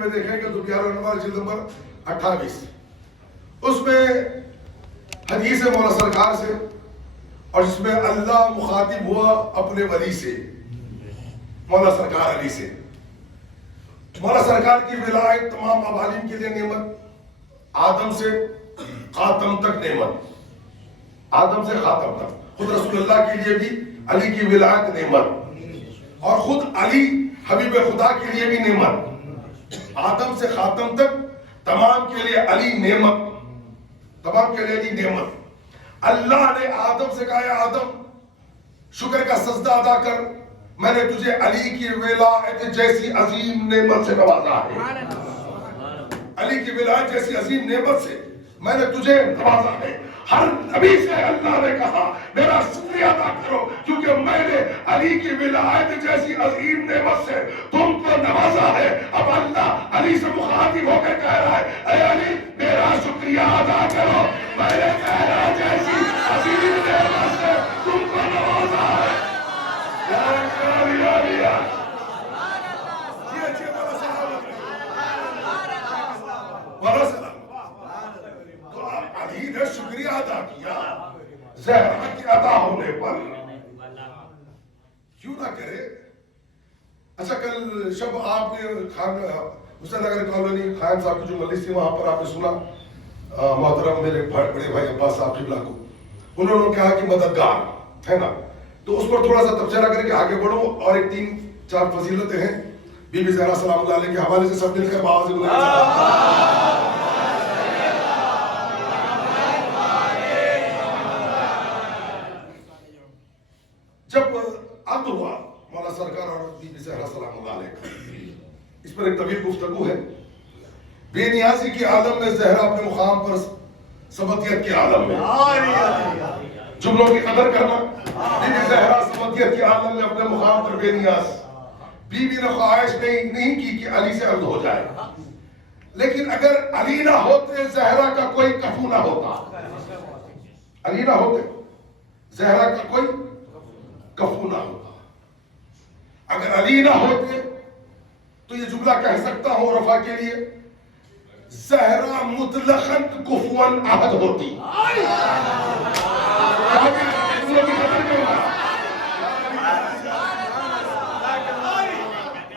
میں دیکھیں کہ دوبیارہ نمبر جلد نمبر 28 اس میں حدیث مولا سرکار سے اور جس میں اللہ مخاطب ہوا اپنے ولی سے مولا سرکار علی سے. مولا سرکار کی ولایت تمام عوالم کے لیے نعمت, آدم سے خاتم تک نعمت, آدم سے خاتم تک. خود رسول اللہ کے لیے بھی علی کی ولایت نعمت, اور خود علی حبیب خدا کے لیے بھی نعمت. آدم سے خاتم تک تمام کے لیے علی نعمت, تمام کے لیے علی نعمت. اللہ نے آدم سے کہا ہے آدم شکر کا سجدہ ادا کر, میں نے تجھے علی کی ولایت جیسی عظیم نعمت سے نوازا ہے. علی کی ولایت جیسی عظیم نعمت سے میں نے تجھے نوازا ہے. ہر نبی سے اللہ نے کہا میرا شکریہ ادا کرو کیونکہ میں نے علی کی ولایت جیسی عظیم نعمت سے تم کو نوازا ہے. اب اللہ علی سے مخاطب ہو کر کہہ رہا ہے اے علی میرا شکریہ ادا کرو, میں نے تیرا جیسی عظیم نعمت سے تم کو نوازا ہے. علی نے شکریہ ادا کیا زہرا کی عطا ہونے پر, کیوں نہ کرے. اچھا کل شب آپ نے خان حسین نگر کالونی خان صاحب کی جو مجلس تھی وہاں پر آپ نے سنا محترم میرے بڑے بھائی عباس صاحب قبلہ کو انہوں نے کہا کہ مددگار ہے نا, تو اس پر تھوڑا سا تبصرہ کر کے آگے بڑھو اور ایک 3-4 فضیلتیں ہیں بی بی زہرا سلام اللہ علیہ کے حوالے سے سب مل کر باز جب عقد ہوا مولا سرکار اور بی بی زہرا سلام اللہ علیہ کا, اس پر ایک طویل گفتگو ہے. بے نیازی کے عالم میں زہرا اپنے مقام پر سبتیت کے عالم میں جملوں کی قدر کرنا. بی بی زہرا سبتیت کے عالم میں اپنے مقام پر بے نیاز. بی بی نے خواہش نہیں کی کہ علی سے عقد ہو جائے, لیکن اگر علی نہ ہوتے زہرا کا کوئی کفو نہ ہوتا, علی نہ ہوتے زہرا کا کوئی کفو نہ ہوتا. اگر علی نہ ہوتے تو یہ جملہ کہہ سکتا ہوں رفع کے لیے زہرا مطلقاً کفواً عہد ہوتی.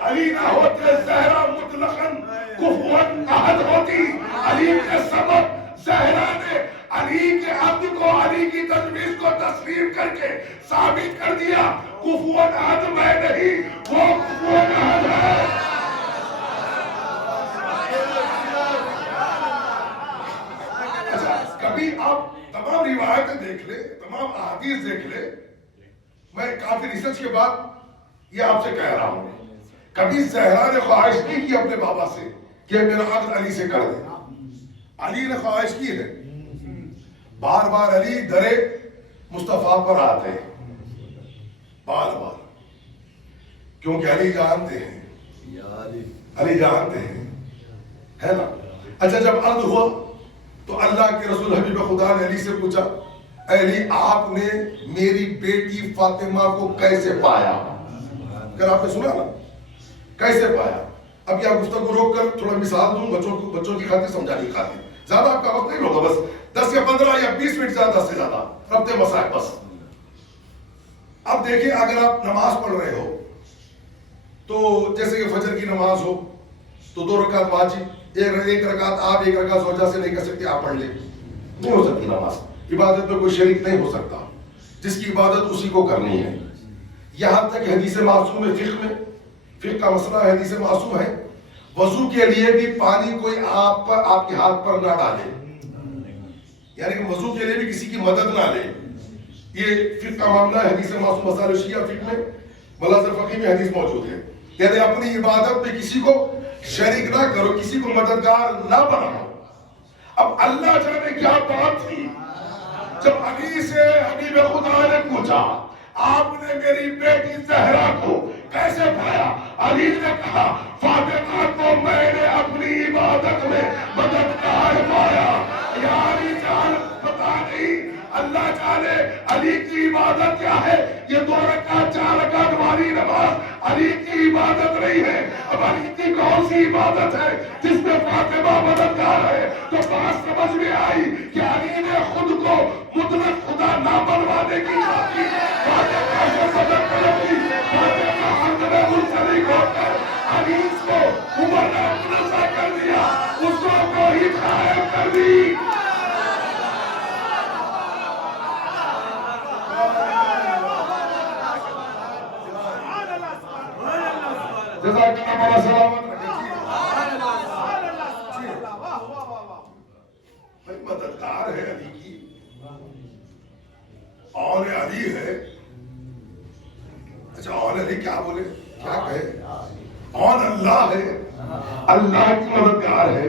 علی نہ ہوتے زہرا مطلقاً کفواً عہد ہوتی. علی کے سبب زہرا نے علی کے عبد کو علی کی تجویز کو تسلیم کر کے ثابت کر دیا کفواً عہد میں نہیں وہ کفواً عہد ہے. کبھی آپ تمام روایتیں دیکھ لیں, تمام احادیث دیکھ لیں, میں کافی ریسرچ کے بعد یہ آپ سے کہہ رہا ہوں, کبھی زہرا نے خواہش نہیں کی اپنے بابا سے کہ میرا عقد علی سے کر دے. علی نے خواہش کی ہے, بار بار علی درے مصطفیٰ پر آتے ہیں, بار بار, کیونکہ علی جانتے ہیں, علی جانتے ہیں, ہے نا. اچھا جب عقد ہوا تو اللہ کے رسول حبیب خدا نے علی سے پوچھا اے علی آپ نے میری بیٹی فاطمہ کو کیسے پایا؟ اگر آپ نے سنا نا کیسے پایا. اب یہ گفتگو روک کر تھوڑا مثال دوں بچوں کی خاطر, سمجھانے کی خاطر, زیادہ آپ کا وقت نہیں ہوگا, بس 10 یا 15 یا 20 منٹ زیادہ سے زیادہ ربط مسائل بس. اب دیکھیں اگر آپ نماز پڑھ رہے ہو تو جیسے کہ فجر کی نماز ہو تو 2 رکعت واجب, ایک رکعت آپ ایک رکعت زوجہ سے نہیں کر سکتے, آپ پڑھ لیں, نہیں ہو سکتی نماز. عبادت میں کوئی شریک نہیں ہو سکتا, جس کی عبادت اسی کو کرنی ہے. یہاں تک حدیث معصوم ہے, فقہ کا مسئلہ ہے, حدیث معصوم ہے وضو کے لیے بھی پانی کوئی آپ کے ہاتھ پر نہ ڈالے, یعنی کہ وضو کے لیے بھی کسی کی مدد نہ لے. یہ فقہ کا معاملہ ہے, حدیث معصوم مسائل شیعہ فقہ میں ملازم فقی میں حدیث موجود ہے, یعنی اپنی عبادت میں کسی کو شریک نہ کرو, کسی کو مددگار نہ بناؤ. اب اللہ جانے کیا بات تھی جب علی سے حبیب خدا نے پوچھا آپ نے میری بیٹی زہرا کو کیسے پایا؟ علی نے کہا فاطمہ کو میں نے اپنی عبادت میں مددگار پایا. یا علی جان پتا نہیں اللہ جانے علی کی عبادت کیا ہے. یہ 2 رکعت 4 رکعت والی نماز علی کی عبادت نہیں ہے. اب علی کی کون سی عبادت ہے جس میں فاطمہ مددگار ہے؟ تو بات سمجھ میں آئی کہ علی نے خود کو مطلق خدا نہ بنوانے کی بات کی، فاطمہ سے مدد طلب کی، فاطمہ حق میں منسلک ہو کر علی کو عمر نے منازع کر دیا، اس کو توحید قائم کر دی۔ جزاک اللہ بڑا سلامت رکھے۔ بھائی مددگار ہے علی کی، اور علی ہے، اچھا اور علی کیا بولے، کیا کہے؟ اور اللہ ہے، اللہ کی مددگار ہے،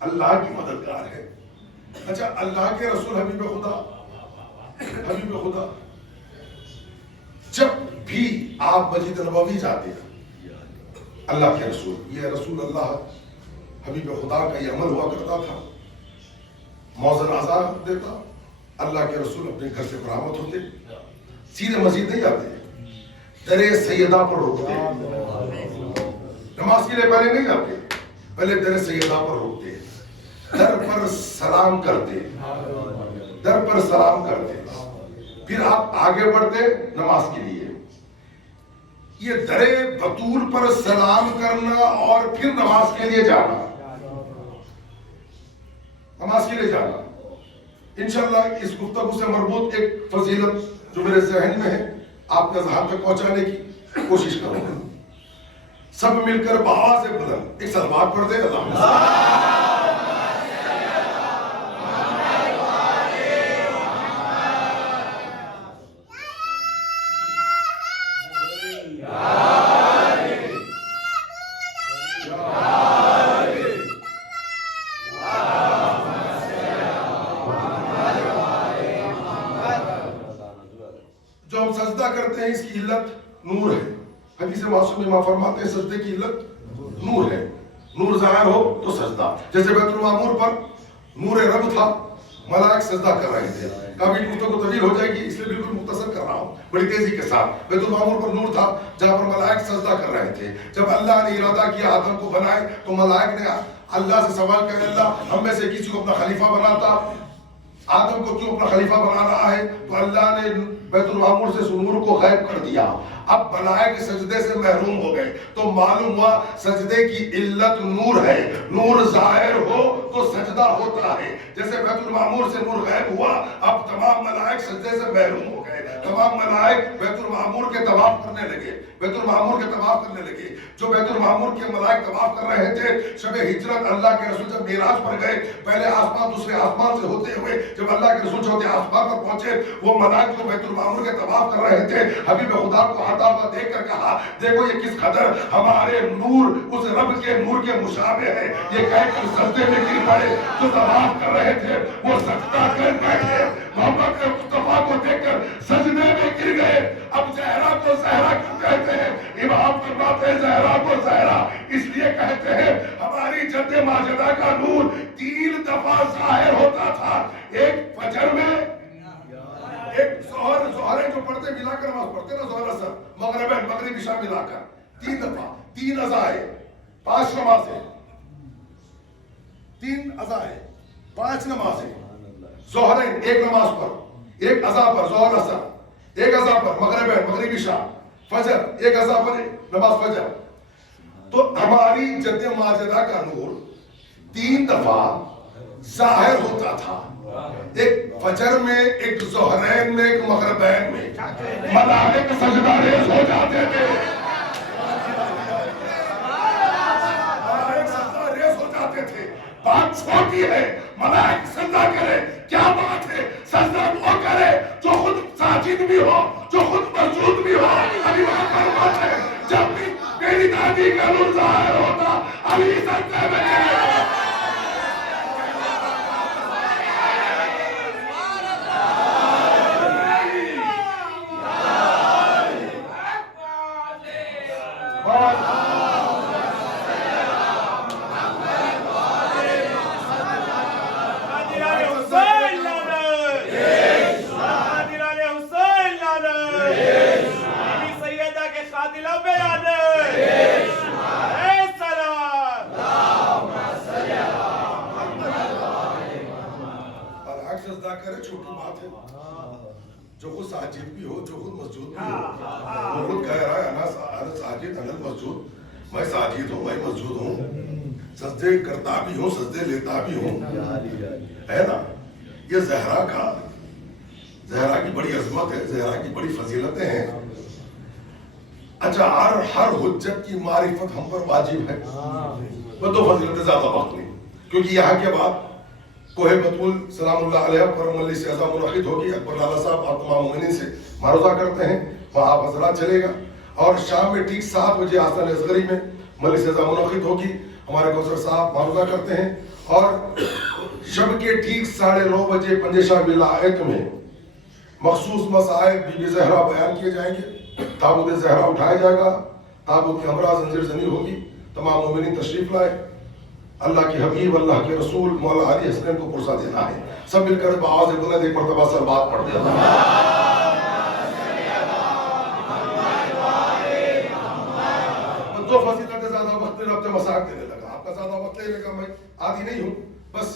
اللہ کی مددگار ہے۔ اچھا اللہ کے رسول حبیب خدا جب بھی آپ مسجد نبوی جاتے ہیں، اللہ کے رسول، یہ رسول اللہ حبیب خدا کا یہ عمل ہوا کرتا تھا، موزن آزاد دیتا، اللہ کے رسول اپنے گھر سے برآمد ہوتے، سیدھے مسجد نہیں جاتے، در سیدہ پر رکتے، نماز کے لیے پہلے نہیں جاتے، پہلے در سیدہ پر رکتے، در پر سلام کرتے، در پر سلام کرتے، پھر آپ آگے بڑھتے نماز کے لیے۔ یہ در بطول پر سلام کرنا اور پھر نماز کے لیے جانا، نماز کے لیے جانا، انشاءاللہ اس گفتگو سے مربوط ایک فضیلت جو میرے ذہن میں ہے آپ کے ذہن تک پہنچانے کی کوشش کروں گا۔ سب مل کر بآواز بلند ایک صلوات پڑھ دے، اللہ اس کی علت نور ہے، حدیث معصوم امام فرماتے ہیں سجدے کی علت نور ہے، نور ظاہر ہو تو سجدہ، جیسے بیت المعمور پر نور رب تھا، ملائک سجدہ کر رہے تھے، کافی گفتگو طویل ہو جائے گی اس لیے بالکل مختصر کر رہا ہوں بڑی تیزی کے ساتھ۔ بیت المعمور پر نور تھا جہاں پر ملائک سجدہ کر رہے تھے، جب اللہ نے ارادہ کیا آدم کو بنائے تو ملائک نے اللہ سے سوال کیا، اللہ ہم میں سے کسی کو اپنا خلیفہ بناتا، آدم کو کیوں اپنا خلیفہ بنا رہا ہے؟ تو اللہ نے بیت المعمور سے نور کو غائب کر دیا، اب ملائک سجدے سے محروم ہو گئے، تو معلوم ہوا سجدے کی علت نور ہے، نور ظاہر ہو تو سجدہ ہوتا ہے، جیسے بیت المعمور سے نور غائب ہوا اب تمام ملائک سجدے سے محروم ہو گئے، تمام ملائک بیت المعمور کے طواف کرنے لگے، بیت المعمور کے طواف کرنے لگے، جو بیت المعمور کے ملائک طواف کر رہے تھے شب ہجرت اللہ کے رسول جب معراج پر گئے، پہلے آسمان دوسرے آسمان سے ہوتے ہوئے جب اللہ کے رسول چوتھے آسمان پر پہنچے، وہ ملائک جو بیت المعمور کے طواف کر رہے تھے حبیب خدا کو آتا ہوا دیکھ کر کہا دیکھو یہ کس قدر ہمارے نور اس رب کے نور کے مشابہ ہے، یہ کہہ کر سجدے میں گر پڑے، جو طواف کر رہے تھے وہ سجدہ کر بیٹھے، محمد مصطفیٰ کو دیکھ کر سجدے میں گر گئے۔ اب زہرا کو زہرا کیوں کہتے ہیں؟ امام فرماتے ہیں زہرا کو زہرا اس لیے کہتے ہیں ہماری جد ماجدہ کا نور 3 دفعہ ظاہر ہوتا تھا، ایک فجر میں، ایک ظہر جو پڑھتے ملا کر نماز پڑھتے نا، ظہر اثر مغرب عشاء ملا کر 3 دفعہ، 3 عزائے 5 نمازیں، 3 عزائے 5 نمازیں، ظہرین ایک نماز پر، ایک عزا پر ظہر اثر، ایک عزا پر مغرب عشاء، فجر ایک عزا پر نماز فجر، تو ہماری جد ماجدہ کا نور 3 دفعہ ظاہر ہوتا تھا، ایک فجر میں، ایک ظہرین میں، ایک مغربین میں، ملائک سجدہ ریز ہو جاتے تھے، ملائک سجدہ ریز ہو جاتے تھے۔ بات چھوٹی ہے، ملائک سجدہ کرے، کیا بات ہے، سجدہ وہ کرے جو خود ساجد بھی ہو، جو خود مسجود بھی ہو۔ علی فرماتے ہیں جب بھی میری دادی کا نور ظاہر ہوتا علی سجدے میں اللہ کرے چھوٹی بات ہے. جو خود ساجد بھی ہو, جو خود مسجود بھی ہو, وہ خود کہہ رہا ہے انا ساجد انا المسجود, میں ساجد ہوں, میں مسجود ہوں, سجدے کرتا بھی ہوں, سجدے لیتا بھی ہوں, ہے نا. یہ زہرا کی بڑی عظمت ہے, زہرا کی بڑی فضیلتیں ہیں. اچھا, ہر حجت کی معرفت ہم پر واجب ہے. میں تو فضیلتیں زیادہ وقت نہیں, کیونکہ یہاں کے بعد کوہ بطول سلام اللہ علیہ پر ملی سے اعظم منعقد ہوگی. اکبر لالا صاحب آپ تمام مومنین سے معروضہ کرتے ہیں, وہاں آپ حضرات چلے گا. اور شام میں ٹھیک 7 بجے آسان اصغری میں ملی سے اعظم منعقد ہوگی. ہمارے کوثر صاحب معروضہ کرتے ہیں. اور شب کے ٹھیک 9:30 بجے پنج شاہ ولایت میں مخصوص مصائب بی بی زہرا بیان کیے جائیں گے. تابوت زہرا اٹھایا جائے گا, تابوت کے ہمراہ زنجیر زنی ہوگی. تمام مومنین تشریف لائے. اللہ کے حبیب, اللہ کے رسول مولا علی حسنین کو پرسہ دینا ہے. سب مل کر بآواز بلند ایک مرتبہ سلوات پڑھ دیں. دو فضیلتیں زیادہ وقت میں اپنے مساق دینے لگا, آپ کا زیادہ وقت لینے کا میں عادی نہیں ہوں. بس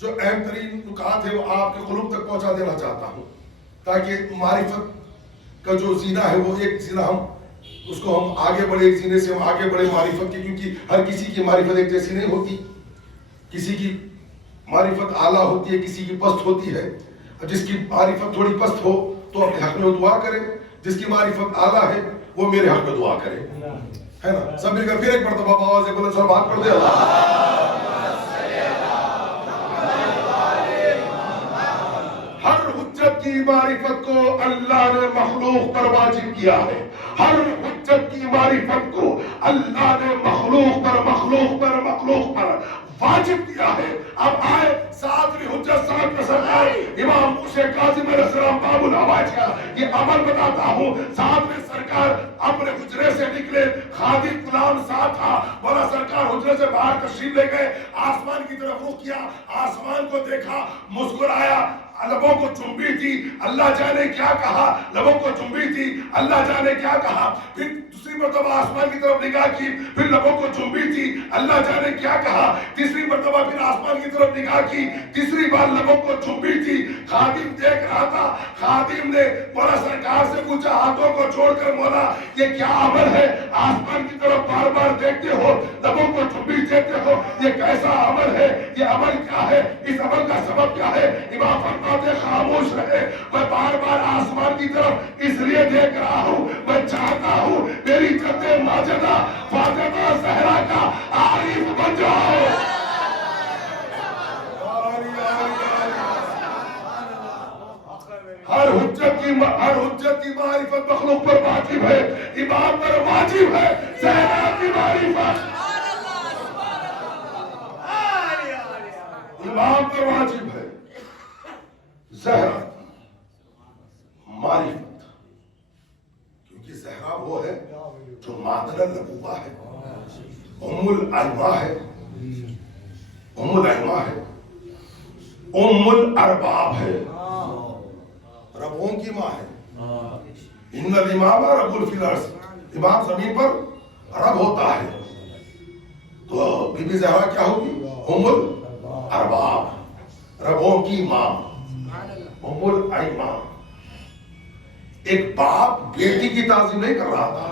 جو اہم ترین نکات ہے وہ آپ کے قلوب تک پہنچا دینا چاہتا ہوں, تاکہ معرفت کا جو زینہ ہے وہ ایک زینہ ہم اس کو ہم آگے بڑھے, ایک زینے سے ہم آگے بڑھے معرفت کی. کیونکہ ہر کسی کی معرفت ایک جیسی نہیں ہوتی. کسی کی معرفت اعلیٰ ہوتی ہے, کسی کی پست ہوتی ہے. جس کی معرفت تھوڑی پست ہو تو اپنے حق میں دعا کرے, جس کی معرفت اعلیٰ ہے وہ میرے حق میں دعا کرے, ہے نا. سب مل کر پھر ایک مرتبہ آواز بلند سلوات پڑھ دے. ہر حجت کی معرفت کو اللہ نے مخلوق پر واجب کیا ہے. ہر حجت کی معرفت کو اللہ نے مخلوق پر واجب کیا ہے. اب آئے 7ویں حجت صاحب کا سرکار امام موسی کاظم علیہ السلام باب الحوائج کا یہ عمل بتاتا ہوں. 7ویں سرکار اپنے حجرے سے نکلے, خادم غلام ساتھ تھا. مولا سرکار حجرے سے باہر تشریف لے گئے, آسمان کی طرف رخ کیا, آسمان کو دیکھا, مسکرایا, لبوں کو چومبی تھی, اللہ جانے کیا کہا, لبوں کو چومبی تھی, اللہ جانے کیا کہا. پھر دوسری مرتبہ آسمان کی طرف نگاہ کی, پھر لبوں کو چومبی تھی, اللہ جانے کیا کہا. تیسری مرتبہ پھر آسمان کی طرف نگاہ کی, تیسری بار لبوں کو چومبی تھی. خادم دیکھ رہا تھا. خادم نے مولا سرکار سے پوچھا ہاتھوں کو چھوڑ کر, مولا یہ کیا عمل ہے, آسمان کی طرف بار بار دیکھتے ہو, لبوں کو چومبی دیتے ہو, یہ کیسا عمل ہے, یہ عمل کیا ہے, اس عمل کا سبب کیا ہے. امام فرماتے خاموش رہے. میں بار بار آسمان کی طرف اس لیے دیکھ رہا ہوں, میں چاہتا ہوں میری جد ماجدہ فاطمہ زہرا کا عارف بن جاؤ. ہر حجت کی معرفت مخلوق پر واجب ہے, امام پر واجب ہے. زہرا کی معرفت امام پر واجب ہے. زہرا معرفت, کیونکہ زہرا وہ ہے جو مادر النبوہ ہے, ام العلماء ہے, ام العلماء ہے, ام الارباب ہے, ربوں کی ماں ہے. ان الامام رب فی الارض, امام زمین پر رب ہوتا ہے. تو بی بی زہرا کیا ہوگی, ام الارباب, ربوں کی ماں, ام الائمہ. ایک باپ بیٹی کی تعظیم نہیں کر رہا تھا,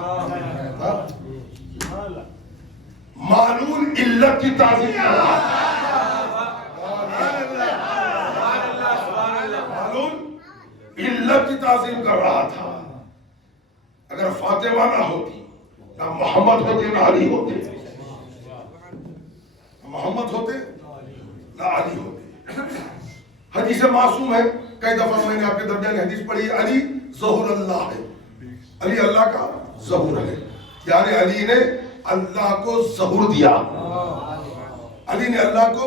معلول علت کی تعظیم کر رہا تھا. معلول علت کی تعظیم کر رہا تھا. اگر فاطمہ نہ ہوتی, نہ محمد ہوتے, نہ علی ہوتے, محمد ہوتے نہ علی ہوتے. حدیث معصوم ہے, کئی دفعہ میں نے آپ کے درمیان حدیث پڑھی, علی ظہور اللہ ہے, علی اللہ کا ظہور ہے. یعنی علی نے اللہ کو ظہور دیا, علی نے اللہ کو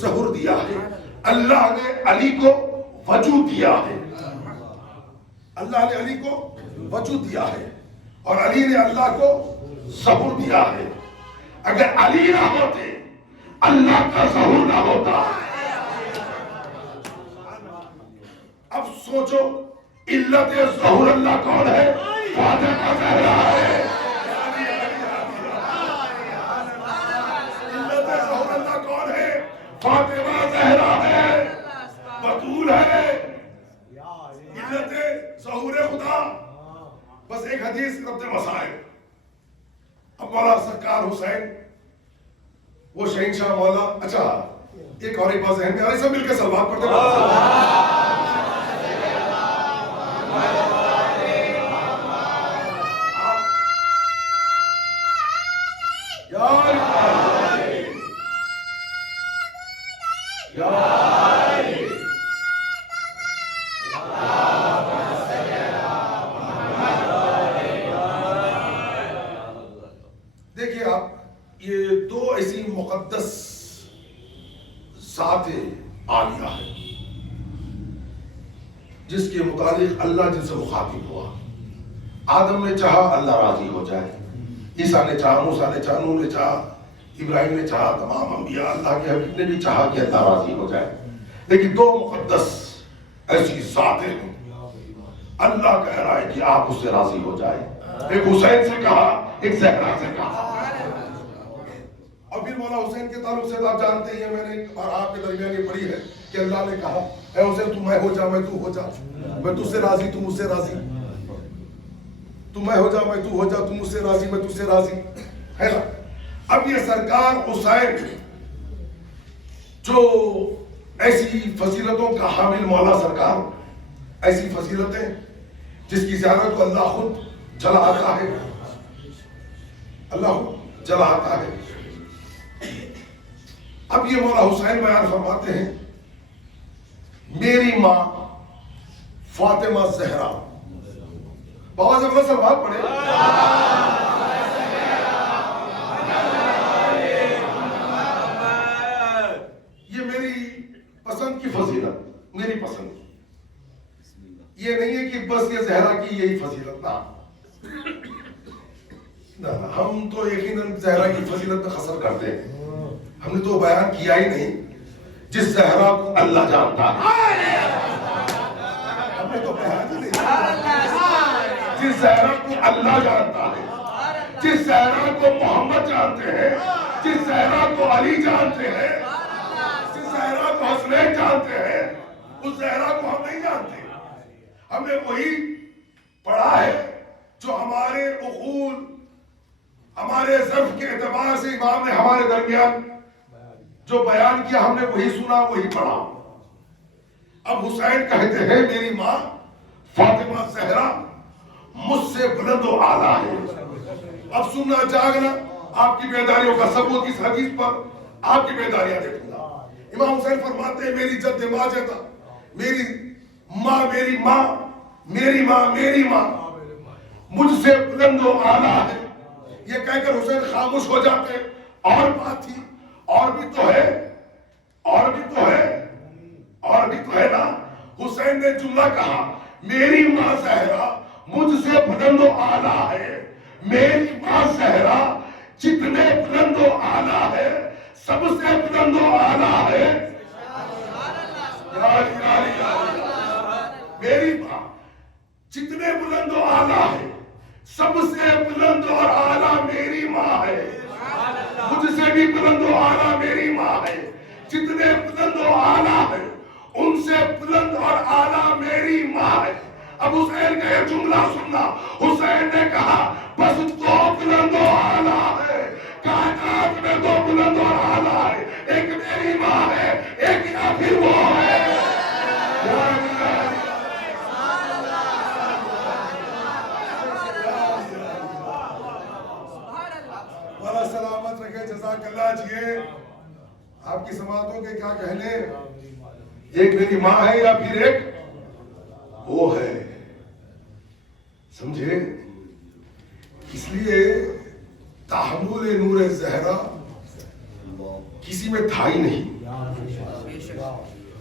ظہور دیا ہے, اللہ نے علی کو وجود دیا ہے, اللہ نے علی کو وجود دیا ہے, اور علی نے اللہ کو ظہور دیا ہے. اگر علی نہ ہوتے, اللہ کا ظہور نہ ہوتا. اب سوچو, علت ظہور اللہ کون ہے, فاطمہ زہرا ہے. علت ظہور اللہ کون ہے, فاطمہ زہرا ہے. سرکار حسین وہ شہنشاہ مولا. اچھا ایک اور ایک بات ذہن میں آ رہی, سب مل کے سلوات پڑھتے ہیں. دیکھیے آپ, یہ دو ایسی مقدس ذات عالیہ ہے جس کے متعلق اللہ جن سے مخاطب ہوا. آدم نے چاہا اللہ راضی ہو جائے, عیسیٰ نے چاہا, موسیٰ نے چاہا, نوح نے چاہا, ابراہیم نے چاہا, تمام انبیاء اللہ کے حبیب نے بھی چاہا کہ اللہ راضی ہو جائے. لیکن دو مقدس ایسی ذاتیں ہیں, اللہ کہہ رہا ہے کہ آپ اس سے راضی ہو جائیں. ایک حسین سے کہا, ایک زہرا سے کہا. اور پھر مولا حسین کے تعلق سے آپ جانتے ہیں, میں نے اور آپ کے درمیان یہ پڑھی ہے کہ اللہ نے کہا اے حسین تو میں ہو جا, میں تو ہو جا, میں تجھ سے راضی, تو مجھ سے راضی. تو میں ہو جا, میں تو ہو جا, تو مجھ سے راضی, میں تجھ سے راضی, ہے نا. اب یہ سرکار حسین جو ایسی فضیلتوں کا حامل مولا سرکار, ایسی فضیلتیں جس کی زیارت کو اللہ خود چلا آتا ہے, اللہ خود چلا آتا ہے. اب یہ مولا حسین بیان فرماتے ہیں, میری ماں فاطمہ زہرا. بابا جب میں سلوات پڑھے, یہ میری پسند کی فضیلت, میری پسند. یہ نہیں ہے کہ بس یہ زہرا کی یہی فضیلت, نہ, ہم تو یقیناً زہرا کی فضیلت میں خسر کرتے ہیں. ہم نے تو بیان کیا ہی نہیں جس زہرا کو اللہ جانتا ہے. ہم نے تو بیان ہی نہیں جس زہرا کو اللہ جانتا ہے, جس زہرا کو محمد جانتے ہیں, جس زہرا کو علی جانتے ہیں, جس زہرا کو حسنین جانتے ہیں, اس زہرا کو ہم نہیں جانتے. ہم نے وہی پڑھا ہے جو ہمارے عقول, ہمارے ظرف کے اعتبار سے امام نے ہمارے درمیان جو بیان کیا, ہم نے وہی سنا, وہی پڑھا. اب حسین کہتے ہیں میری ماں فاطمہ زہرا مجھ سے بلند و اعلیٰ ہے. اب سننا جاگنا آپ کی بیداریوں کا ثبوت اس حدیث پر آپ کی بیداریاں دیکھوں گا. امام حسین فرماتے ہیں میری جد ماجدہ, میری ماں, میری ماں, میری ماں, میری ماں مجھ سے بلند و اعلیٰ ہے. یہ کہہ کر حسین خاموش ہو جاتے. اور بات تھی, اور بھی تو ہے, اور بھی تو ہے, اور بھی تو ہے نا. حسین نے جملہ کہا میری ماں زہرا مجھ سے بلند و اعلیٰ ہے. میری ماں زہرا جتنے بلند و اعلیٰ ہے سب سے بلند و اعلیٰ ہے. میری ماں جتنے بلند و اعلیٰ ہے سب سے بلند اور اعلیٰ میری ماں ہے. مجھ سے بھی بلند و اعلیٰ میری ماں ہے. جتنے بلند و اعلیٰ ہے ان سے بلند اور اعلیٰ میری ماں ہے. اب حسین کا یہ جملہ سننا, حسین نے کہا بس دو بلند و اعلیٰ ہے, کائنات میں دو بلند اور اعلیٰ ہے, ایک میری ماں ہے, ایک یا پھر وہ ہے. بڑا سلامت رکھے, جزاک اللہ جی. آپ کی سماعتوں کے کیا کہنے, ایک میری ماں ہے یا پھر ایک وہ ہے, سمجھے. اس لیے تحمل نور زہرا کسی میں تھا ہی نہیں.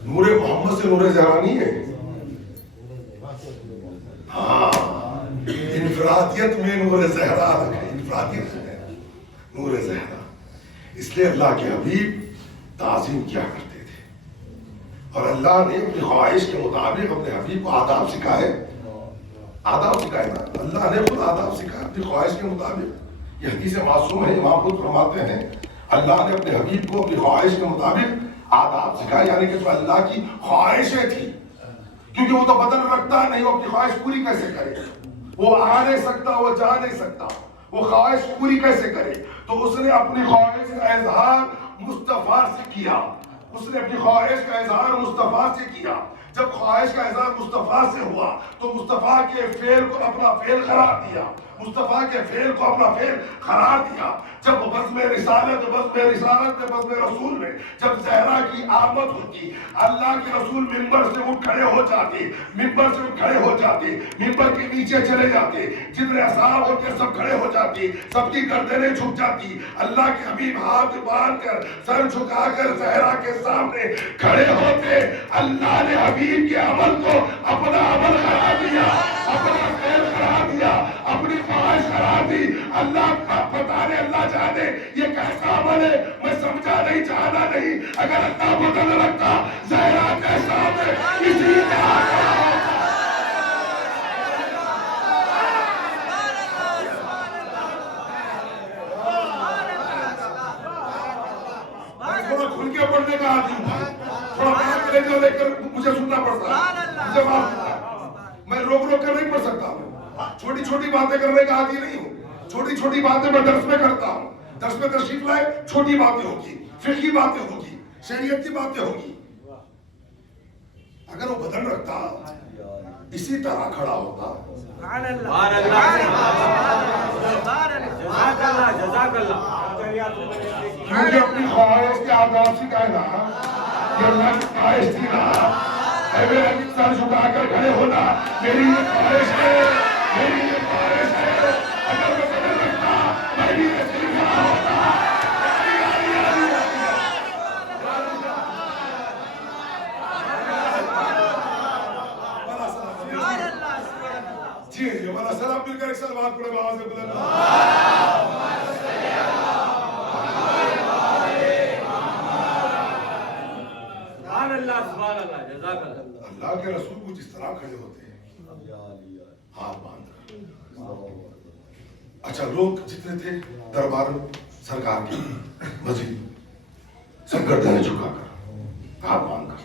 نور محمد سے نور زہرا نہیں ہے. ہاں, انفرادیت میں نور زہرا ہے, انفرادیت میں نور زہرا. اس لیے اللہ کے حبیب تعظیم کیا کرتے تھے, اور اللہ نے اپنی خواہش کے مطابق اپنے حبیب کو آداب سکھائے. آداب سکھائے نا, اللہ نے خود آداب سکھائے اپنی خواہش کے مطابق. یہ حدیث معصوم ہے, امام خود فرماتے ہیں اللہ نے اپنے حبیب کو اپنی خواہش کے مطابق آداب سکھائے, یعنی کہ جو اللہ کی خواہشیں تھی, کیونکہ وہ تو بدن رکھتا نہیں, وہ اپنی خواہش پوری کیسے کرے. وہ آ نہیں سکتا, وہ جا نہیں سکتا, وہ خواہش پوری کیسے کرے؟ تو اس نے اپنی خواہش کا اظہار مصطفیٰ سے کیا. اس نے اپنی خواہش کا اظہار مصطفیٰ سے کیا. جب خواہش کا اظہار مصطفیٰ سے ہوا تو مصطفیٰ کے فعل کو اپنا فعل قرار دیا. مصطفیٰ کے فعل کو اپنا فعل قرار دیا. جب بزم رسالت میں بزم رسول میں جب زہرا کی آمد ہوتی، اللہ کے رسول منبر سے اٹھ کھڑے ہو جاتے، منبر کے نیچے چلے جاتے، جتنے اصحاب ہوتے سب کھڑے ہو جاتی، سب کی گردنیں جھک جاتی. اللہ کے حبیب ہاتھ باندھ کر سر جھکا کر زہرا کے سامنے کھڑے ہوتے. اللہ نے حبیب کے عمل کو اپنا عمل قرار دیا، اپنا فعل قرار دیا، اپنی خواہش قرار دی. اللہ پتا نہیں، اللہ جانے یہ کیسا عمل ہے، میں سمجھا نہیں، جانا نہیں. اگر اللہ بدل رکھتا زہرا کے سامنے کسی نے تھوڑا کھل کے پڑھنے کا آدمی ہوں، تھوڑا بڑا کلیجہ لے کر مجھے سننا پڑتا ہے، مجھے معاف کرنا، میں روک کر نہیں پڑھ سکتا ہوں. چھوٹی چھوٹی باتیں کرنے کا عادی نہیں ہوں. چھوٹی چھوٹی باتیں میں درس میں کرتا ہوں. درس میں تشریف لائے، چھوٹی باتیں ہوگی، فقہی باتیں ہوگی، شریعت کی باتیں ہوگی. اگر وہ بدن رکھتا اسی طرح کھڑا ہوتا. مجھے اپنی خواہش کے آداب سے کہنا کہ اللہ کی خواہش تھی نا، اے میرا سر جھکا کر کھڑے ہونا میری یہ خواہش ہے، میری یہ خواہش ہے. اگر میں بدن رکھتا میں بھی ایسے ہی کھڑا ہوتا. جی ہمارا سلام مل کر ایک سلوات پڑھے بابا سے بلند. اللہ کے رسول کچھ اس طرح کھڑے ہوتے ہیں ہاتھ باندھ کر. اچھا لوگ جتنے تھے دربار سرکار کی مسجد سب گردنیں جھکا کر ہاتھ باندھ کر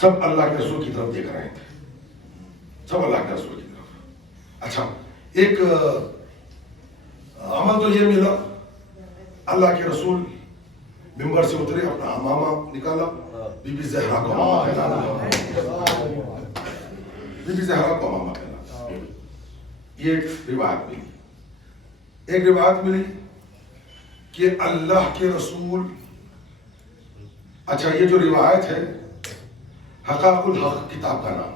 سب اللہ کے رسول کی طرف دیکھ رہے تھے، سب اللہ کے رسول کی طرف. اچھا ایک عمل تو یہ ملا، اللہ کے رسول منبر سے اترے، اپنا امامہ نکالا، بی بی زہرا کو امامہ کہلانا، بی بی زہرا کو امامہ کہلانا. یہ ایک روایت ملی. ایک روایت ملی کہ اللہ کے رسول، اچھا یہ جو روایت ہے حقائق الحق کتاب کا نام.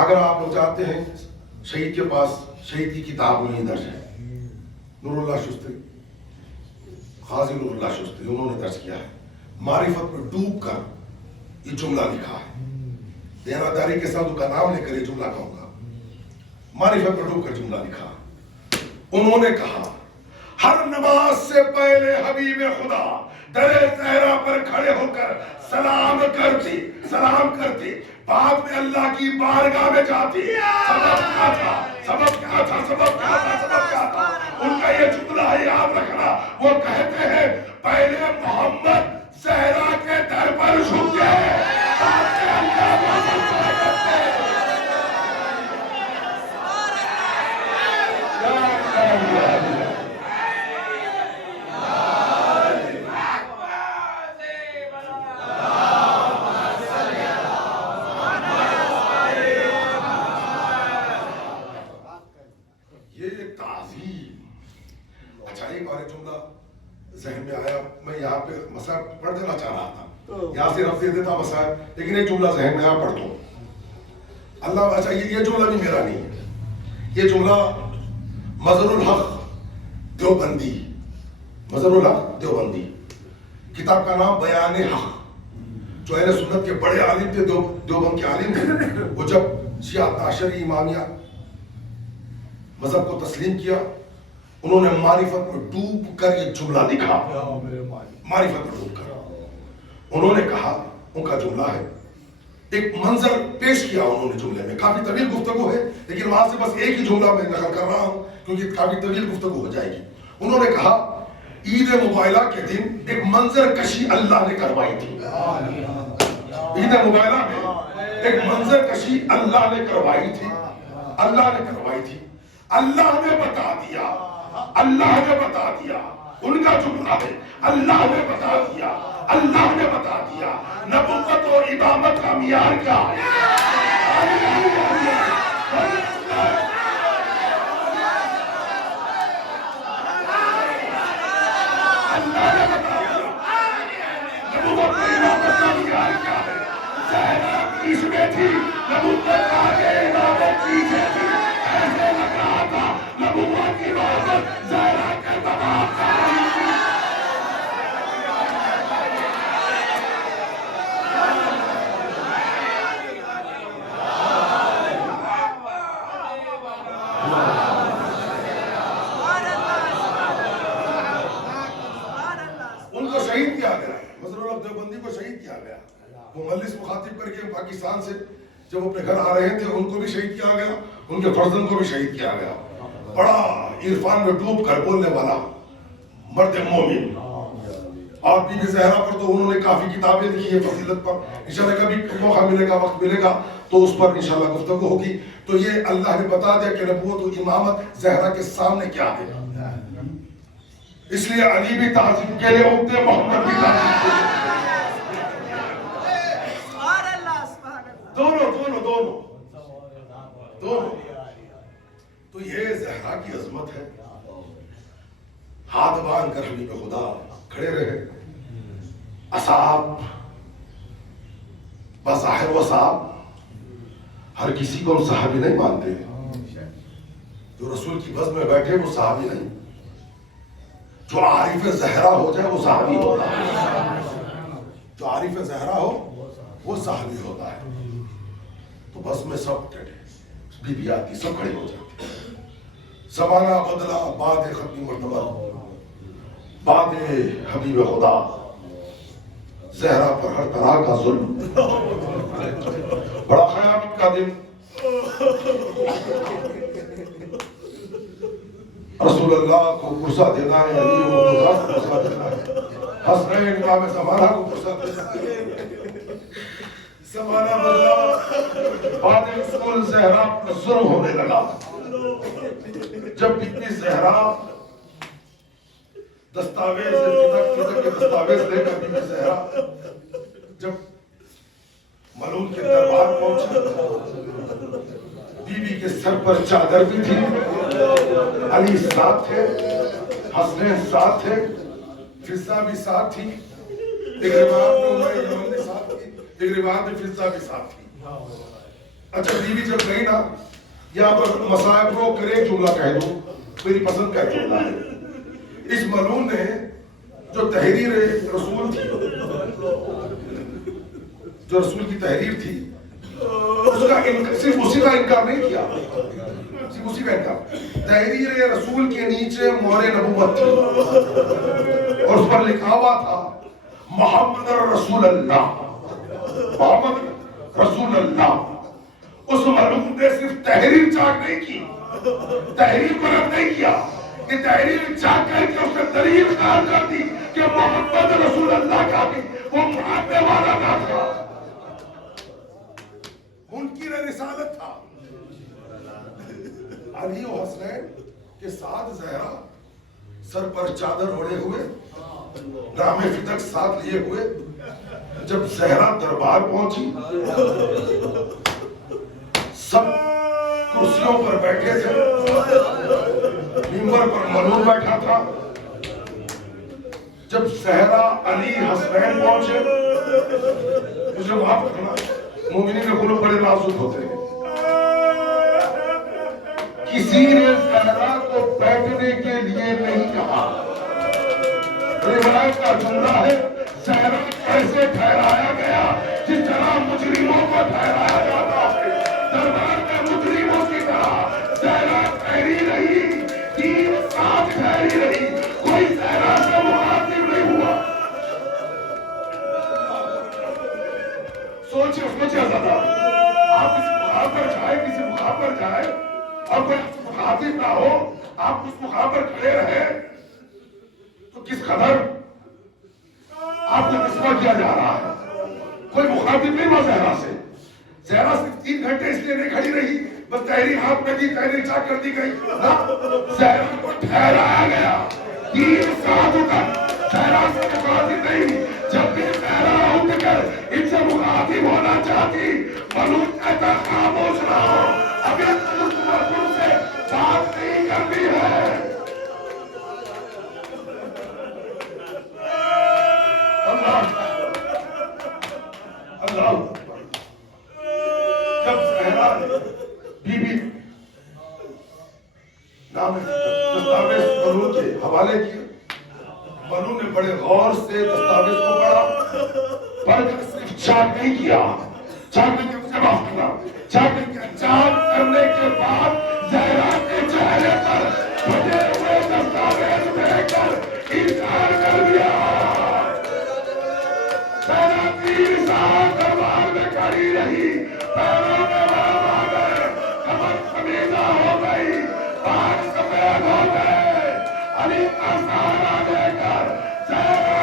اگر آپ لوگ جاتے ہیں شہید کے پاس، شہید کی کتاب میں درج ہے، نور اللہ شستری، قاضی نور اللہ شستری، انہوں نے درج کیا ہے. معرفت میں ڈوب کر یہ جملہ لکھا ہے. دیانتداری کے ساتھ ان کا نام لے کر یہ جملہ کہوں گا. معرفت میں ڈوب کر جملہ لکھا. انہوں نے کہا ہر نماز سے پہلے حبیب خدا در زہرا پر کھڑے ہو کر سلام کرتے، بعد میں اللہ کی بارگاہ میں جاتی. سبب کیا تھا؟ ان کا یہ جملہ ہے، یاد رکھنا. وہ کہتے ہیں پہلے محمد زہرا کے در پر جھک گئے، بعد میں اللہ ذہن میں آیا. میں یہاں پہ مسئلہ پڑھ دینا چاہ رہا تھا، یہاں سے رفت دے دیتا مسائل، لیکن ایک جملہ ذہن میں آیا پڑھ دو. اللہ اچھا یہ جملہ بھی میرا نہیں ہے، یہ جملہ مظہر الحق دیوبندی، مظہر الحق دیوبندی کتاب کا نام بیان حق، جو اہل سنت کے بڑے عالم تھے، دیوبند کے عالم تھے. وہ جب شیعہ عشری امامیہ مذہب کو تسلیم کیا، انہوں نے معرفت میں ڈوب کر یہ جملہ لکھا. معرفت میں ڈوب کر انہوں نے کہا، ان کا جملہ ہے، ایک منظر پیش کیا انہوں نے جملے میں. کافی طویل گفتگو ہے، لیکن وہاں سے بس ایک ہی جملہ میں نقل کر رہا ہوں کیونکہ کافی طویل گفتگو ہو جائے گی. انہوں نے کہا عید مبائلہ کے دن ایک منظر کشی اللہ نے کروائی تھی. عید مبائلہ میں ایک منظر کشی اللہ نے کروائی تھی. اللہ نے بتا دیا، اللہ نے بتا دیا، ان کا جملہ ہے، اللہ نے بتا دیا، اللہ نے بتا دیا۔ نبوت و امامت کا معیار کیا ہے؟ اللہ نے بتا دیا نبوت و امامت کا معیار کیا ہے۔ زہرا اس میں تھی، نبوت آگے، امامت پیچھے تھی، ایسے لگ رہا تھا نبوت کی امامت زہرا کے تمام تھا۔ ان کو شہید کیا گیا، مظہر الحق دیوبندی کو شہید کیا گیا۔ وہ مجلس مخاطب کر کے پاکستان سے جب اپنے گھر آ رہے تھے، ان کو بھی شہید کیا گیا، ان کے فرزند کو بھی شہید کیا گیا۔ بڑا عرفان میں ڈوب کر بولنے والا مرد مومن، اور بی بی زہرا پر تو انہوں نے کافی کتابیں لکھی ہیں فضیلت پر، انشاءاللہ کبھی موقع ملے گا، وقت ملے گا تو اس پر انشاءاللہ گفتگو ہوگی۔ تو یہ اللہ نے بتا دیا کہ نبوت و امامت زہرا کے سامنے کیا ہے، اس لیے علی بھی تعظیم کے لیے اٹھتے، محمد بھی تعظیم کے لیے، دونوں دونوں دونوں دونوں۔ تو یہ زہرا کی عظمت ہے۔ ہاتھ باندھ کر حبیب خدا کھڑے رہے۔ اصحاب بظاہر و صحاب ہر کسی کو ہم صحابی نہیں مانتے، جو رسول کی بزم میں بیٹھے وہ صحابی نہیں، جو عارف زہرا ہو جائے وہ صحابی ہوتا ہے، جو عارف زہرا ہو وہ صحابی ہوتا ہے۔ تو بس میں سب ٹھڑے، بی بی آتی، سب کھڑے ہو جاتے۔ زمانہ بدلا، بعد ختمی مرتبہ، بعد حبیب خدا، زہرا پر ہر طرح کا ظلم، بڑا قیامت کا دن، رسول اللہ کو پرسہ دینا ہے، علی مرتضیٰ کو پرسہ دینا ہے، حسنین امام زمانہ کو پرسہ دینا ہے۔ زمانہ بدلا، بعد رسول زہرا پر ظلم ہونے لگا۔ جب بی بی زہرا دستاویز فدق کے دستاویز لے کر بی بی زہرا جب ملعون کے دربار پہنچی، بی بی کے سر پر چادر بھی تھی، علی ساتھ تھے، حسنین ساتھ تھے، فضہ بھی ساتھ تھی، ایک روایت میں عمر یمن بھی ساتھ تھی، ایک روایت میں فضہ بھی ساتھ تھی۔ اچھا بی بی جب گئی نا، یہاں پر مصائب رو کر ایک جملہ کہہ دوں، میری پسند کا جملہ ہے۔ اس ملعون نے جو تحریر رسول تھی، جو رسول کی تحریر تھی، صرف اسی کا انکار نہیں کیا، صرف اسی کا انکار، تحریر رسول کے نیچے مہر نبوت تھی، اور اس پر لکھا ہوا تھا محمد رسول اللہ، محمد رسول اللہ۔ اس ملعون نے صرف تحریر چاک نہیں کی، تحریر پر رد نہیں کیا، کہ تحریر چاک کر کے اس نے دلیل قائم کر دی کہ محمد رسول اللہ کا بھی وہ ماننے والا نہ تھا، منکر رسالت تھا۔ علی و حسنین کے ساتھ زہرا سر پر چادر اوڑھے ہوئے، نام فدق ساتھ لیے ہوئے، جب زہرا دربار پہنچی، سب کرسیوں پر بیٹھے تھے، ممبر پر ملعون بیٹھا تھا۔ جب زہرا علی حسنین پہنچے، مجھے معاف کرنا، مومنین قلوب بڑے نازک ہوتے ہیں، کسی نے زہرا کو بیٹھنے کے لیے نہیں کہا۔ روایت کا جملہ ہے زہرا کیسے ٹھہرایا گیا جس طرح مجرموں کو ٹھہرایا جاتا ہے، دربار میں مجرموں کی طرح زہرا ٹھہری رہی، تین ساتھ ٹھہری رہی، کوئی زہرا سے مخاطب نہیں ہوا۔ سوچے زیادہ، آپ کسی مقام پر جائیں، کسی مقام پر جائیں اور کوئی مخاطب نہ ہو، آپ اس مقام پر کھڑے رہے تو کس قدر آپ کو رسوا کیا جا رہا ہے۔ کوئی مخاطب نہیں ہوا زہرا سے، زہرا صرف 3 گھنٹے اس لیے نہیں کھڑی رہی بس تحریر ہاتھ میں دی، تحریر چاک کر دی گئی. زہرا کو ٹھہرایا گیا 3 سال تک. زہرا سے مخاطب نہیں. جب بھی زہرا اٹھ کر ان سے مخاطب ہونا چاہتی، ملوک کہتا خاموش رہو، ابھی تم سے بات نہیں کرنی ہے. اللہ اللہ. جب زہرا بی بی نام دستاویز بنو کے حوالے کیا، بنو نے بڑے غور سے دستاویز کو پڑھا، پڑھ کر صرف چاک نہیں کیا، چاک نہیں کیا، مجھے معاف کرنا، چاک نہیں کیا، چاک کرنے کے بعد زہرا کے چہرے پر بھجے ہوئے دستاویز دیکھ کر انکار کر دیا. زہرا 3 سال دربار میں کھڑی رہی، پیروں میں بال آ گئے، کمر کمیزہ ہو گئی، بال سفید ہو گئے. علی کا سہارا لے کر زہرا،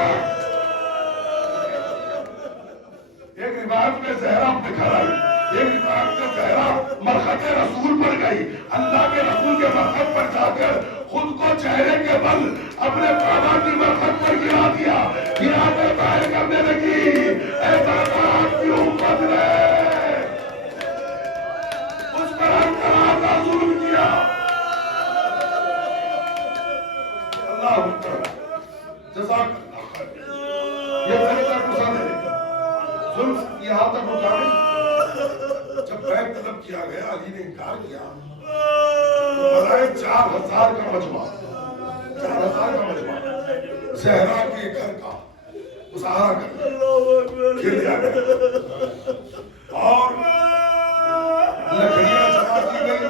ایک روایت میں زہرا اپنے گھر آئی، ایک روایت میں زہرا مرخد رسول پر گئی. اللہ کے رسول کے مرخد پر جا کر خود کو چہرے کے بل اپنے بابا کی مرخد پر گرا دیا، گرا کر باہر کرنے لگی، اے بابا آپ کی امت نے اس پر انقلاب کا ظلم کیا. اللہ اکبر. جزاک اللہ خیر. یہ میرے تک گزا دے گا. ظلم یہاں تک رکا نہیں. جب بیعت طلب کیا گیا، علی نے انکار کیا، تو بلائے 4000 کا مجمع، 4000 کا مجمع زہرا کے گھر کا مظاہرہ کر گھر لیا گیا اور لکڑیاں جمع کی گئی.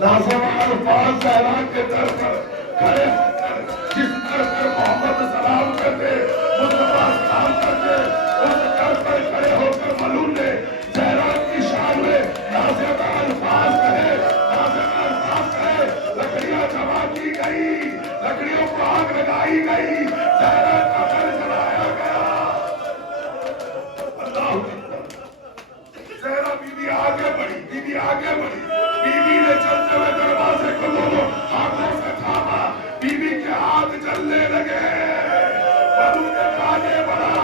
نازم الفاظ زہرا کے در پر کھڑے ہو کر جس در پر محمد سلام کرتے، مصطفیٰ سلام کرتے، اس در پر کھڑے ہو کر ملون نے زہرا کی شان میں نازم الفاظ کہے، نازم الفاظ کہے. لکڑیاں جمع کی گئی، لکڑیوں کو آگ لگائی گئی، زہرا کا گھر جلایا گیا. اللہ اکبر. زہرا بی بی آگے بڑھی، بی بی آگے بڑھی. بی بی نے چلتے ہوئے دروازے کو دونوں ہاتھوں سے تھاما، بی بی کے ہاتھ جلنے لگے. بنو نے آگے بڑھا،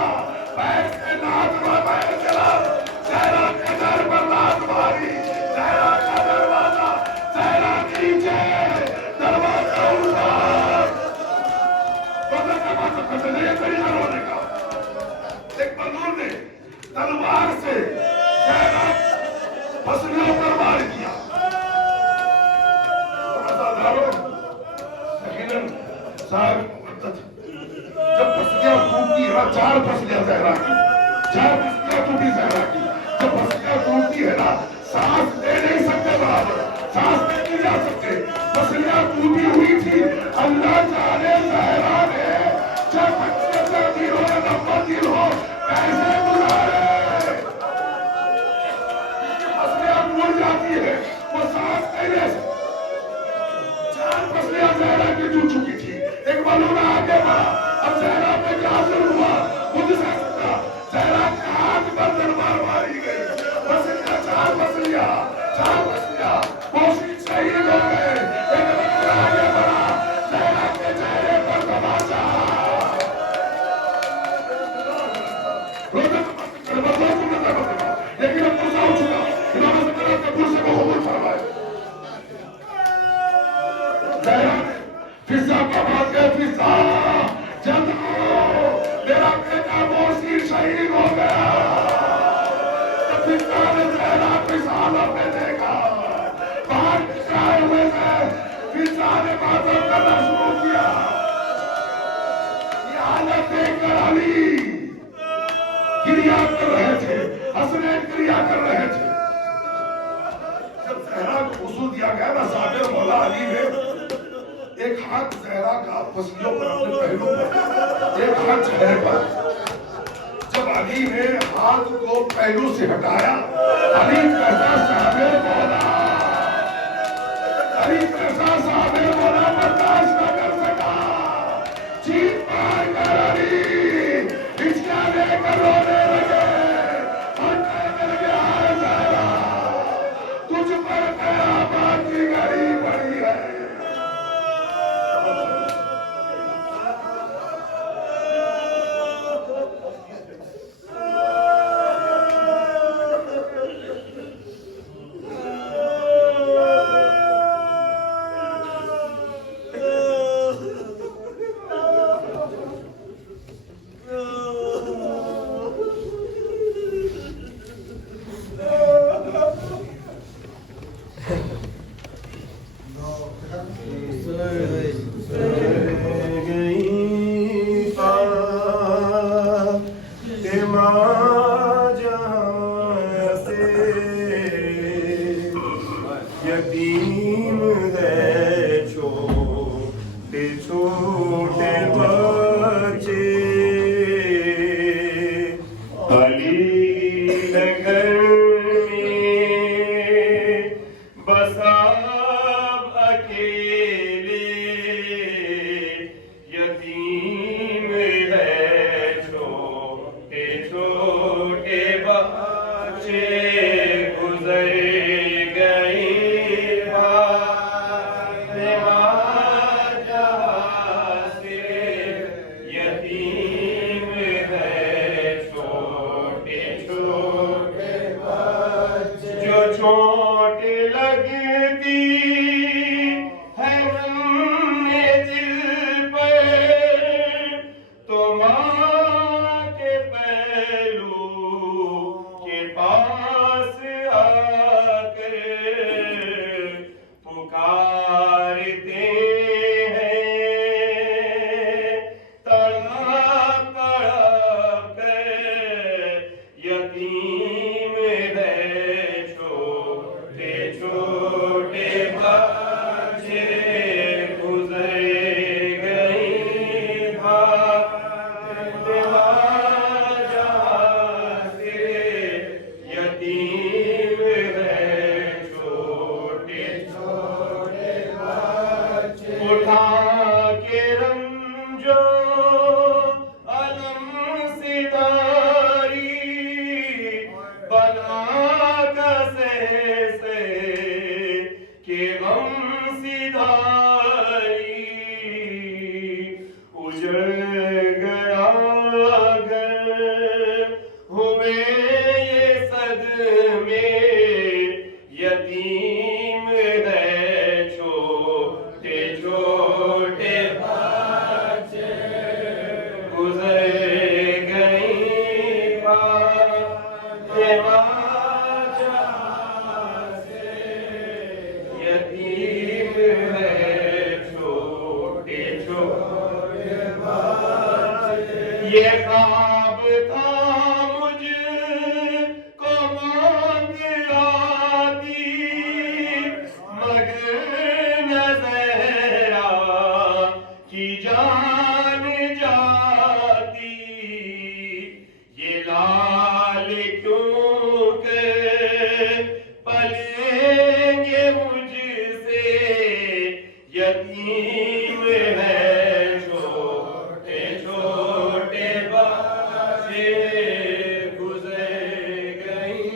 پیر سے لات مارا، چلا زہرا کے در پر لات ماری. زہرا کا دروازہ، زہرا نیچے، دروازہ اوپر. بدل کا بات کرتے نہیں، یہ طریقہ ہونے کا. ایک بنو نے تلوار سے زہرا پسلیوں پر وار کیا. یقیناً صاحب جب پسلیاں ٹوٹتی ہے نا، 4 پسلیاں زہرا کی، 4 پسلیاں ٹوٹی زہرا کی. جب پسلیاں ٹوٹتی ہے نا، سانس لے نہیں سکتے، برابر سانس لے نہیں جا سکتے. پسلیاں ٹوٹی ہوئی تھی. اللہ جانے زہرا نے جب بچے سے دل ہو یا نمبر دل ہو کیسے گزارے. پسلیاں ٹوٹ جاتی ہے، وہ سانس نہیں لے سکتے. 4 پسلیاں زہرا کی ٹوٹ چکی تھی. ایک ملون آگے بڑھا. اب زہرا پہ کیا ظلم ہوا خود سے سکتا. زہرا کے ہاتھ پر تلوار ماری گئی. پسلیاں 4 پسلیاں، 4 پسلیاں کوشش شہید ہو گئے. ایک ملون آگے بڑھا، زہرا کے چہرے پر تماشا. لیکن اب پرسا ہو چکا. امام حسن کے پرسے کو قبول فرمائے. زہرا نے فضا کا بات ہے، فضا جلد آؤ، میرا بیٹا موسی شہید ہو گیا. فضا نے زہرا کو اس حالت میں دیکھا، باہر بچھائے ہوئے تھے. فضا نے ماتم کرنا شروع کیا. یہ حالت دیکھ کر علی گریا کر رہے تھے، حسنین گریا کر رہے تھے. جب زہرا کو غسل دیا گیا نا، صابر مولا علی نے ایک ہاتھ زہرا کا پسلیوں پر، اپنے پہلو پر، ایک ہاتھ چہرے پر. جب علی نے ہاتھ کو پہلو سے ہٹایا، علی کیسا صابر مولا، علی کیسا صابر مولا برداشت نہ کر سکا. چیخ مار کر علی ہچکیاں لے کر رونے لگے اور کہنے لگے، آئے زہرا یہ خواب تھا مجھ کو موت آتی مگر نظرا کی جان جاتی یہ لال کیوں کہ پلیں گے مجھ سے یتیم ہے چھوٹے چھوٹے بچے گزر گئی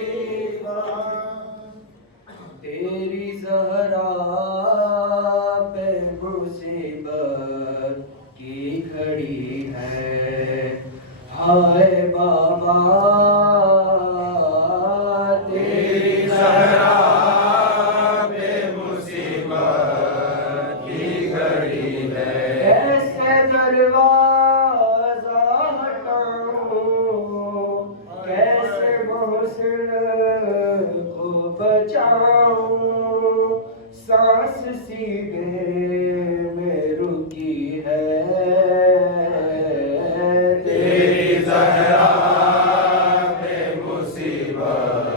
تیری زہرا پہ مصیبت کی گھڑی ہے ہائے بابا تیری زہرا پہ مصیبت کی گھڑی ہے کیسے دروازہ ہٹاؤں کیسے محسن کو بچاؤں سانس سینے میں رکی ہے تیری زہرا پہ مصیبت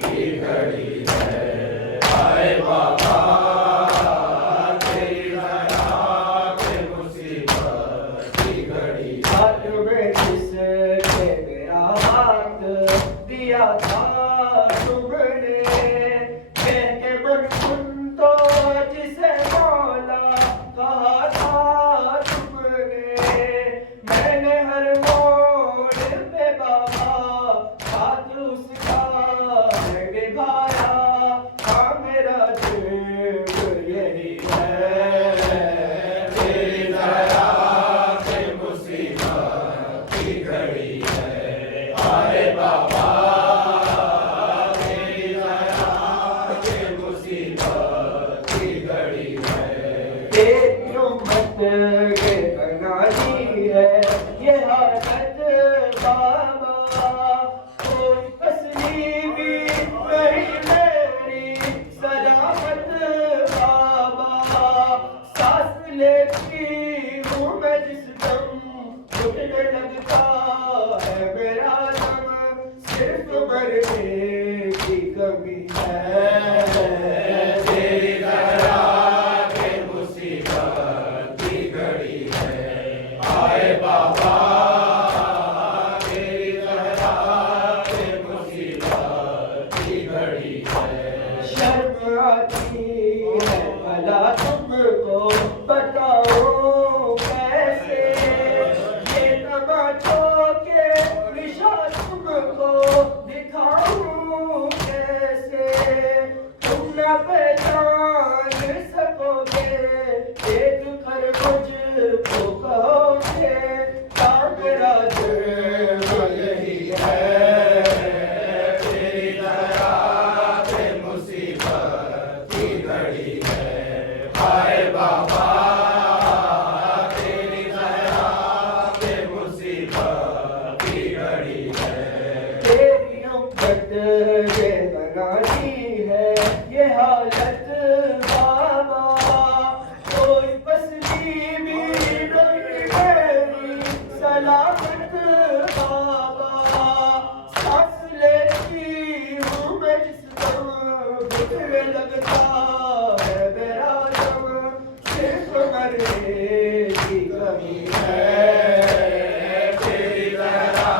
کی گھڑی ہے ہائے بابا تیری زہرا پہ مصیبت کی گھڑی ہاتھ میں جس کے میرا ہاتھ دیا تھا تم نے کہہ کے من کن تو جسے مولا کہا تھا تم نے میں نے ہر موڑ پہ بابا ہاتھ اس کا نبھایا ہاں میرا دل یہی ہے تیری زہرا پہ مصیبت کی گھڑی ہے ہائے بابا تیری زہرا پہ مصیبت کی گھڑی ہے تیری امت کے کناری ہے یہ حالت بابا کوئی تسلیمی نہیں میری سلامت بابا سانس لیتی ہوں میں جس دم گھٹنے لگتا ہے میرا دم صرف مرنے کی کمی ہے تیری زہرا پہ مصیبت کی گھڑی ہے ہائے بابا تیری زہرا پہ مصیبت کی گھڑی ہے شرم آتی ہے بھلا تم کو بتاؤں کیسے یہ تماشوں کے نشان تم کو دکھاؤں کیسے تم نہ پہچان سکو گے دیکھ کر مجھ کو کہو گے کیا میرا دل یہی ہے تیری زہرا پہ مصیبت کی گھڑی ہے ہائے بابا تیری زہرا پہ مصیبت کی گھڑی ہے تیری امت یہ بنانی ہے یہ حالت بابا کوئی تسلیمی نہیں میری سلامت بابا سانس لیتی ہوں میں جس دم گھٹنے لگتا ہے میرا دم صرف مرنے کی کمی ہے تیری زہرا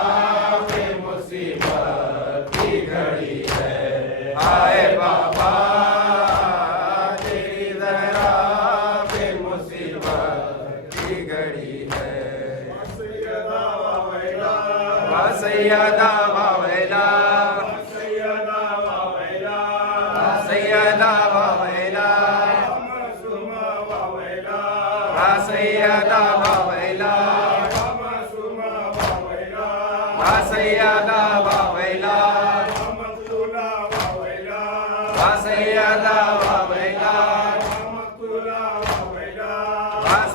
پہ مصیبت کی گھڑی ہے ہائے بابا تیری زہرا پہ مصیبت کی گھڑی ہے سیدہ واویلا سیدہ واویلا سیدہ واویلا سیدہ واویلا معصومہ واویلا سیدہ واویلا معصومہ واویلا سیدہ واویلا مقتولہ واویلا سیدہ واویلا مقتولہ واویلا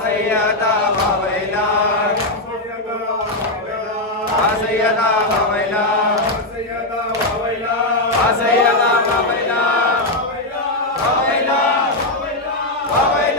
سیدہ واویلا سیدہ واویلا سیدہ واویلا سیدہ واویلا واویلا واویلا